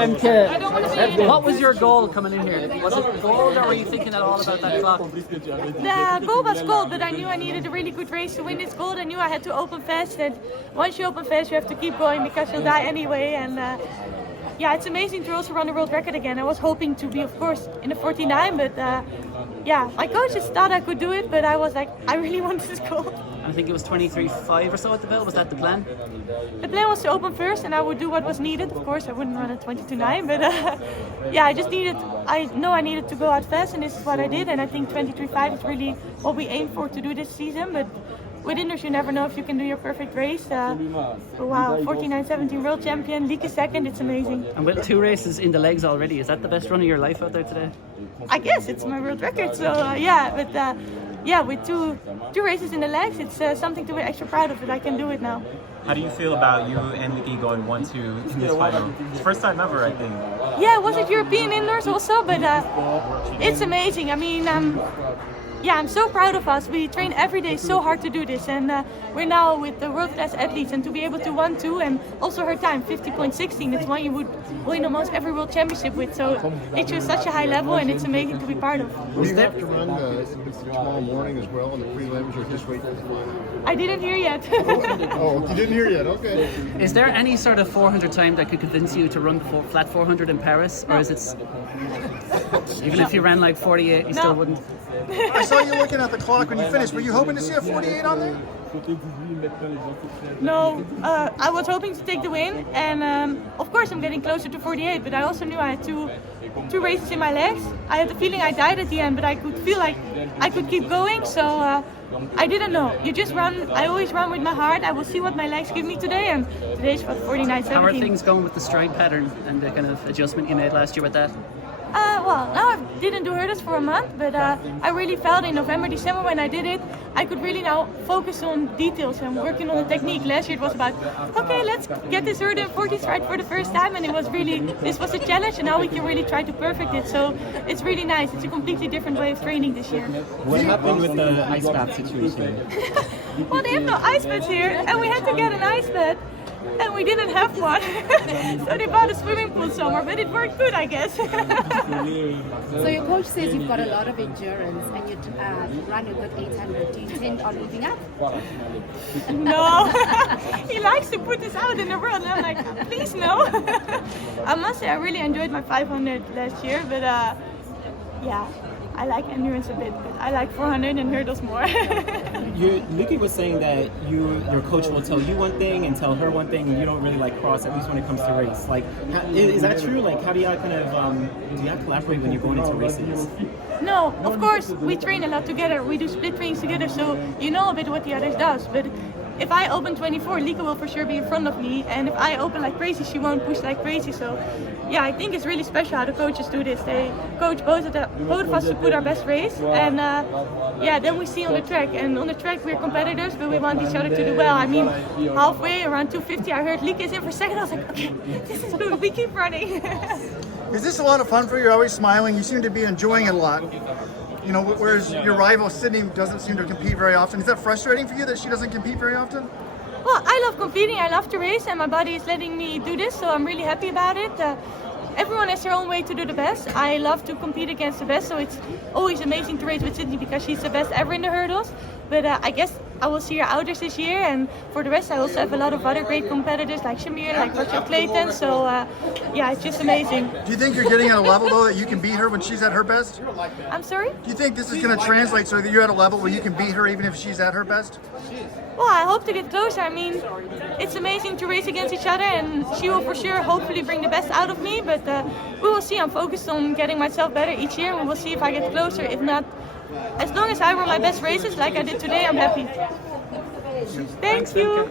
Femke, what was your goal coming in here? Was it gold, or were you thinking at all about that clock? The goal was gold, but I knew I needed a really good race to win this gold. I knew I had to open fast, and once you open fast, you have to keep going because you'll die anyway. And yeah, it's amazing to also run the world record again. I was hoping to be, of course, in the 49, but yeah, my coaches thought I could do it, but I was like, I really want this gold. I think it was 23.5 or so at the bell. Was that the plan? The plan was to open first, and I would do what was needed. Of course, I wouldn't run at 22.9, but yeah, I know I needed to go out fast, and this is what I did. And I think 23.5 is really what we aim for to do this season. But with indoors, you never know if you can do your perfect race. Wow, 49.17 world champion, Lieke second, it's amazing. And with 2 races in the legs already, is that the best run of your life out there today? I guess it's my world record, so yeah, but yeah, with two races in the legs, it's something to be extra proud of that I can do it now. How do you feel about you and Lieke going 1-2 in this final? It's first time ever, I think. Yeah, was it European indoors also? But it's amazing. I mean, yeah, I'm so proud of us. We train every day so hard to do this, and we're now with the world-class athletes, and to be able to 1-2, and also her time 50.16. It's one you would win almost every world championship with. So it's just such a high level, and it's amazing to be part of. Will you have to run tomorrow morning as well in the prelims, or just wait for the final? I didn't hear yet. Oh, you didn't hear yet? Okay. Is there any sort of 400 time that could convince you to run flat 400 in Paris, or is it even if you ran like 48, you still wouldn't? I saw you looking at the clock when you finished. Were you hoping to see a 48 on there? No, I was hoping to take the win, and of course I'm getting closer to 48, but I also knew I had two races in my legs. I had the feeling I died at the end, but I could feel like I could keep going, so I didn't know. You just run, I always run with my heart. I will see what my legs give me today, and today's for 49.17. How are things going with the stride pattern and the kind of adjustment you made last year with that? Well, now I didn't do hurdles for a month, but I really felt in November, December when I did it, I could really now focus on details and working on the technique. Last year it was about, okay, let's get this hurdle in 40 stride for the first time, and it was really, this was a challenge, and now we can really try to perfect it. So it's really nice. It's a completely different way of training this year. What happened with the ice bath situation? Well, they have no ice beds here, and we had to get an ice bed. And we didn't have one, so they bought a swimming pool somewhere, but it worked good, I guess. So your coach says you've got a lot of endurance and you run a good 800. Do you intend on moving up? No, he likes to put this out in the world, and I'm like, please no. I must say I really enjoyed my 500 last year, but yeah, I like endurance a bit, but I like 400 and hurdles more. Lieke was saying that your coach will tell you one thing and tell her one thing, and you don't really like cross, at least when it comes to race. Like, is that true? Like, how do you kind of do you collaborate when you're going into races? No, of course we train a lot together. We do split trains together, so you know a bit what the others does. But if I open 24, Lieke will for sure be in front of me, and if I open like crazy, she won't push like crazy. So yeah, I think it's really special how the coaches do this. They coach both of us to put our best race, and yeah, then we see on the track. And on the track we're competitors, but we want each other to do well. I mean, halfway around 250, I heard Lieke is in for second. I was like, okay, this is good. We keep running. Is this a lot of fun for you? You're always smiling. You seem to be enjoying it a lot. You know, whereas your rival Sydney doesn't seem to compete very often. Is that frustrating for you that she doesn't compete very often? Well, I love competing. I love to race, and my body is letting me do this, so I'm really happy about it. Everyone has their own way to do the best. I love to compete against the best, so it's always amazing to race with Sydney because she's the best ever in the hurdles. But I guess I will see her outdoors this year, and for the rest I also have a lot of other great competitors like Shamir, like Rachel Clayton, so yeah, it's just amazing. Do you think you're getting at a level though that you can beat her when she's at her best? I'm sorry? Do you think this is going to translate so that you're at a level where you can beat her even if she's at her best? Well, I hope to get closer. I mean, it's amazing to race against each other, and she will for sure hopefully bring the best out of me, but we will see. I'm focused on getting myself better each year, and we'll see if I get closer. If not, as long as I run my best races like I did today, I'm happy. Thank you.